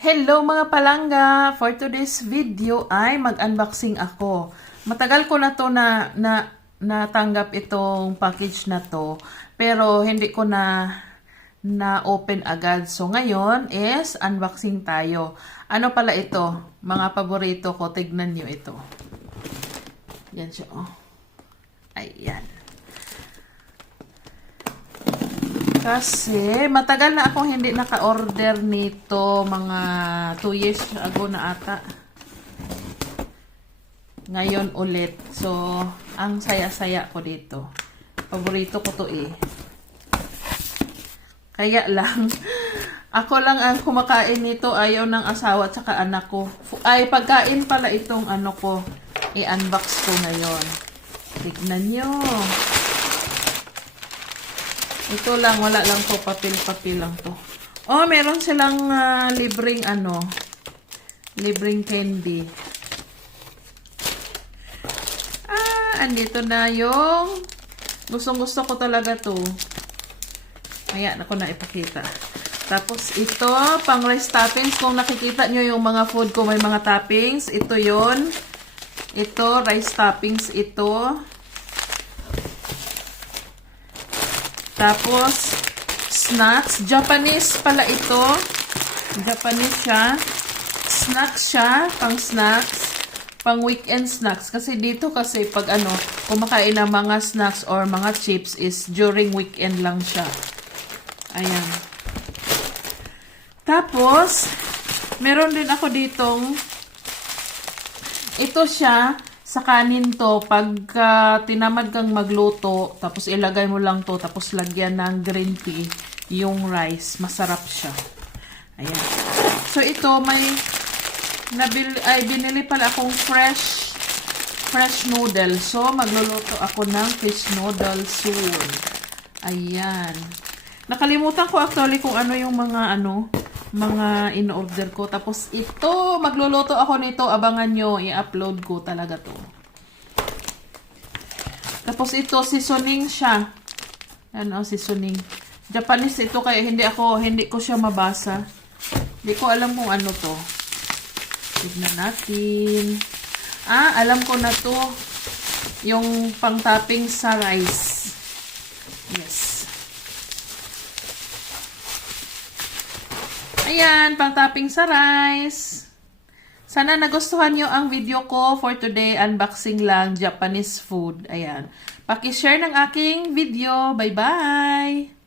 Hello mga palangga! For today's video ay mag-unboxing ako. Matagal ko na to natanggap itong package na to. Pero hindi ko na open agad. So ngayon is unboxing tayo. Ano pala ito? Mga paborito ko. Tignan nyo ito. Yan siya. Oh. Ayan. Kasi matagal na akong hindi naka-order nito, mga 2 years ago na ata. Ngayon ulit. So, ang saya-saya ko dito. Paborito ko to eh. Kaya lang, ako lang ang kumakain nito, ayaw ng asawa at saka anak ko. Ay, pagkain pala itong ano ko, i-unbox ko ngayon. Tignan nyo. Ito lang, wala lang to, papel-papel lang to. Oh, meron silang libreng libreng candy. Andito na yung gustong-gusto ko talaga to. Ayan, ako na ipakita. Tapos ito, pang rice toppings. Kung nakikita nyo yung mga food ko, may mga toppings. Ito yon. Ito, rice toppings ito. Tapos, snacks. Japanese pala ito. Japanese siya. Snacks siya. Pang snacks. Pang weekend snacks. Kasi dito kasi pag kumakain ng mga snacks or mga chips is during weekend lang siya. Ayan. Tapos, meron din ako ditong ito siya. Sa kanin to, pag tinamad kang magluto, tapos ilagay mo lang to, tapos lagyan ng green tea, yung rice, masarap siya. Ayan. So ito, binili pala akong fresh noodle. So magluluto ako ng fish noodle soon. Ayan. Nakalimutan ko actually kung ano yung mga in-order ko. Tapos ito, magluluto ako nito. Abangan nyo, i-upload ko talaga to. Tapos ito, seasoning siya. Ano, seasoning. Japanese ito kaya hindi ko siya mabasa. Hindi ko alam kung ano to. Tignan natin. Alam ko na to. Yung pang-topping sa rice. Yes. Ayan, pang-topping sa rice. Sana nagustuhan nyo ang video ko for today. Unboxing lang, Japanese food. Ayan. Paki-share ng aking video. Bye-bye!